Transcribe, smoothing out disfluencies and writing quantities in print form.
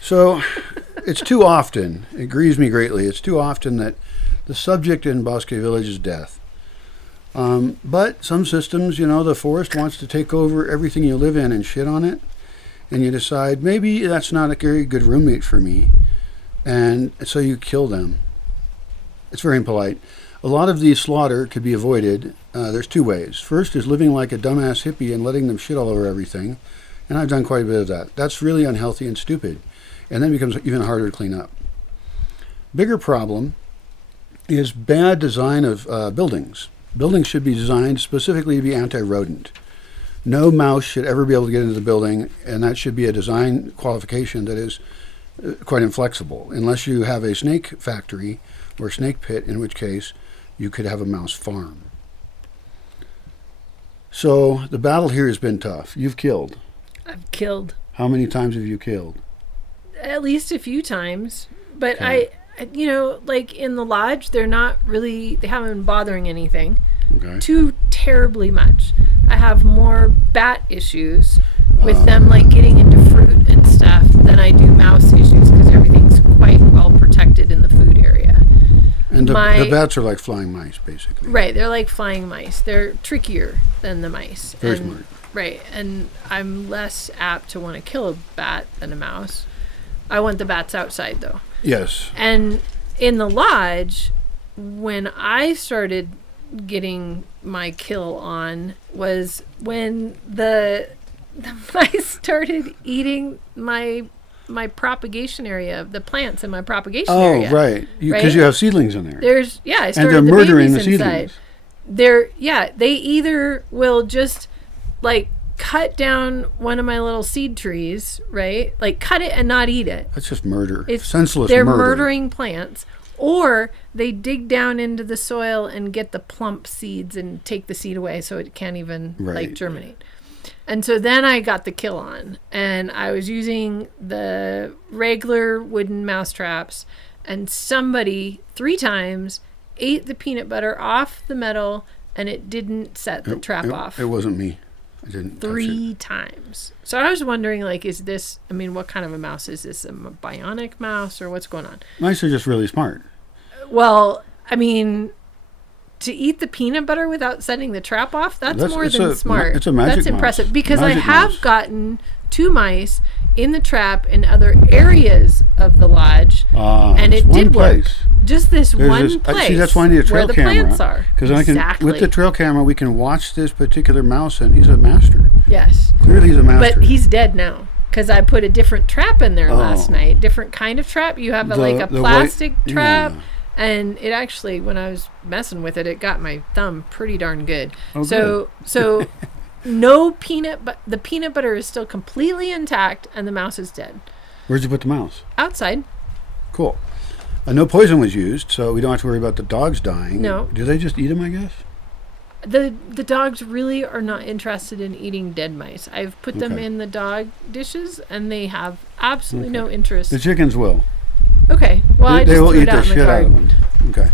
So it's too often, it grieves me greatly, it's too often that the subject in Bosque Village is death. But some systems, the forest wants to take over everything you live in and shit on it. And you decide, maybe that's not a very good roommate for me. And so you kill them. It's very impolite. A lot of the slaughter could be avoided. There's two ways. First is living like a dumbass hippie and letting them shit all over everything. And I've done quite a bit of that. That's really unhealthy and stupid. And then it becomes even harder to clean up. Bigger problem is bad design of buildings. Buildings should be designed specifically to be anti-rodent. No mouse should ever be able to get into the building, and that should be a design qualification that is quite inflexible, unless you have a snake factory or snake pit, in which case you could have a mouse farm. So the battle here has been tough. You've killed. I've killed. How many times have you killed? At least a few times. But Okay. like in the lodge, they haven't been bothering anything Okay. too terribly much. I have more bat issues with them like getting into fruit and stuff than I do mouse issues because everything's quite well protected in the food area. And the bats are like flying mice, basically. Right, they're like flying mice. They're trickier than the mice. Very smart. Right, and I'm less apt to want to kill a bat than a mouse. I want the bats outside though. Yes. And in the lodge, when I started getting my kill on was when the mice started eating my propagation area, the plants in my propagation area. Oh, right. Because you have seedlings in there. I started and they're the murdering the babies inside. seedlings. They either will just like cut down one of my little seed trees, right? Like cut it and not eat it. That's just murder. It's senseless they're murder. They're murdering plants. Or they dig down into the soil and get the plump seeds and take the seed away so it can't even like germinate. And so then I got the kill on, and I was using the regular wooden mouse traps, and somebody 3 times ate the peanut butter off the metal, and it didn't set the trap off. It wasn't me. I didn't. 3 times. So I was wondering, like, is this? I mean, what kind of a mouse is this? A bionic mouse, or what's going on? Mice are just really smart. Well, I mean, to eat the peanut butter without setting the trap off, that's more than smart. It's a magic That's impressive. mouse. Because Magic I have mouse. gotten 2 mice in the trap in other areas of the lodge, and it did work. Just this one place see, that's why I need a trail where the camera. plants are. Because Exactly. with the trail camera, we can watch this particular mouse, and he's a master. Yes. Clearly, he's a master. But he's dead now. Because I put a different trap in there last night. Different kind of trap. You have a plastic trap. Yeah. And it actually, when I was messing with it, it got my thumb pretty darn good. Oh, So no peanut, but the peanut butter is still completely intact, and the mouse is dead. Where'd you put the mouse? Outside. Cool. No poison was used, so we don't have to worry about the dogs dying. No. Do they just eat them, I guess? The dogs really are not interested in eating dead mice. I've put them in the dog dishes, and they have absolutely no interest. The chickens will. Okay. Well, I They just will threw eat it out the in the shit out of garden. them. Okay.